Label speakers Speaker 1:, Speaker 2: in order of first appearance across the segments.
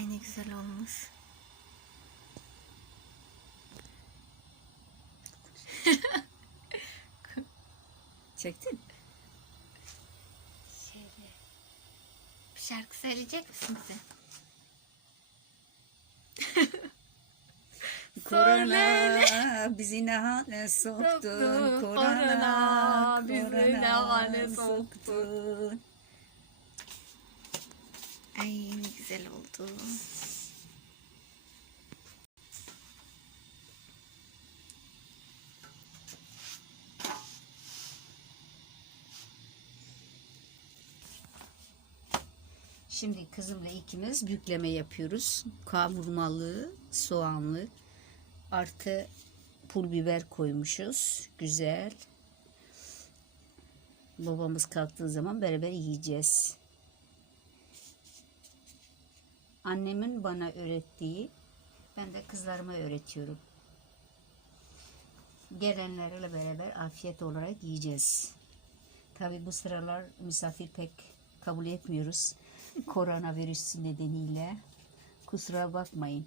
Speaker 1: Ay ne güzel olmuş.
Speaker 2: Çektin?
Speaker 1: Şöyle. Bir şarkı söyleyecek misin bize?
Speaker 2: Korona bizi ne hale soktun. Korona,
Speaker 1: korona bizi ne hale
Speaker 2: soktun.
Speaker 1: Ay ne güzel oldu.
Speaker 2: Şimdi kızımla ikimiz bükleme yapıyoruz. Kavurmalı, soğanlı, artı pul biber koymuşuz. Güzel. Babamız kalktığı zaman beraber yiyeceğiz. Annemin bana öğrettiği, ben de kızlarıma öğretiyorum. Gelenlerle beraber afiyet olarak yiyeceğiz. Tabi bu sıralar misafir pek kabul etmiyoruz. Koronavirüs nedeniyle. Kusura bakmayın.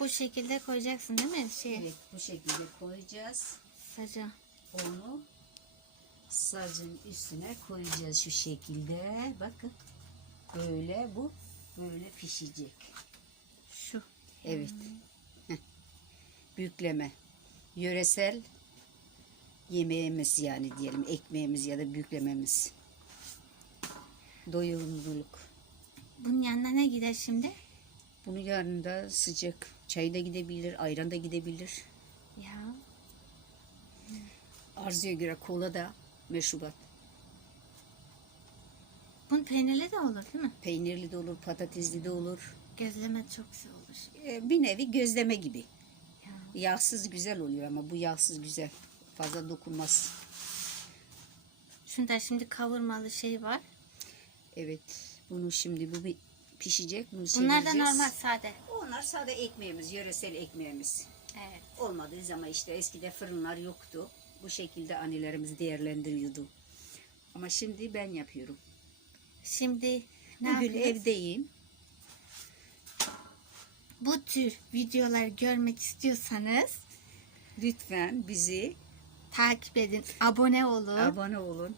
Speaker 1: Bu şekilde koyacaksın değil mi? Şey,
Speaker 2: Evet bu şekilde koyacağız.
Speaker 1: saca.
Speaker 2: Onu sacın üstüne koyacağız şu şekilde. Bakın böyle bu böyle pişecek.
Speaker 1: Şu.
Speaker 2: Evet. Heh. Büyükleme. Yöresel yemeğimiz yani diyelim ekmeğimiz ya da büyüklememiz. Doyumluluk.
Speaker 1: Bunun yanına ne gider şimdi?
Speaker 2: Bunun yanında sıcak çay da gidebilir, ayran da gidebilir.
Speaker 1: Ya.
Speaker 2: Arzuya göre kola da meşrubat.
Speaker 1: Bunun peynirli de olur değil mi?
Speaker 2: Peynirli de olur, patatesli de olur.
Speaker 1: Gözleme çok güzel olur.
Speaker 2: Ee, bir nevi gözleme gibi.
Speaker 1: Ya.
Speaker 2: Yağsız güzel oluyor ama bu yağsız güzel. Fazla dokunmaz.
Speaker 1: Şunda şimdi kavurmalı şey var.
Speaker 2: Evet. Bunu şimdi bu bir pişecek. Bunu
Speaker 1: Bunlar da
Speaker 2: çevireceğiz.
Speaker 1: normal sade.
Speaker 2: Onlar sade ekmeğimiz, yöresel ekmeğimiz.
Speaker 1: Evet.
Speaker 2: Olmadığı zaman işte eskide fırınlar yoktu. Bu şekilde annelerimiz değerlendiriyordu. Ama şimdi ben yapıyorum.
Speaker 1: Şimdi ne
Speaker 2: Bugün
Speaker 1: yapıyoruz?
Speaker 2: evdeyim.
Speaker 1: Bu tür videolar görmek istiyorsanız
Speaker 2: Lütfen bizi
Speaker 1: takip edin, abone olun.
Speaker 2: abone olun.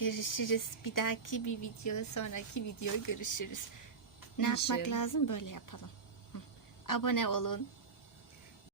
Speaker 1: Görüşürüz. Bir dahaki bir video, sonraki video görüşürüz. Ne
Speaker 2: İnşallah.
Speaker 1: yapmak lazım? Böyle yapalım. Hı. Abone olun.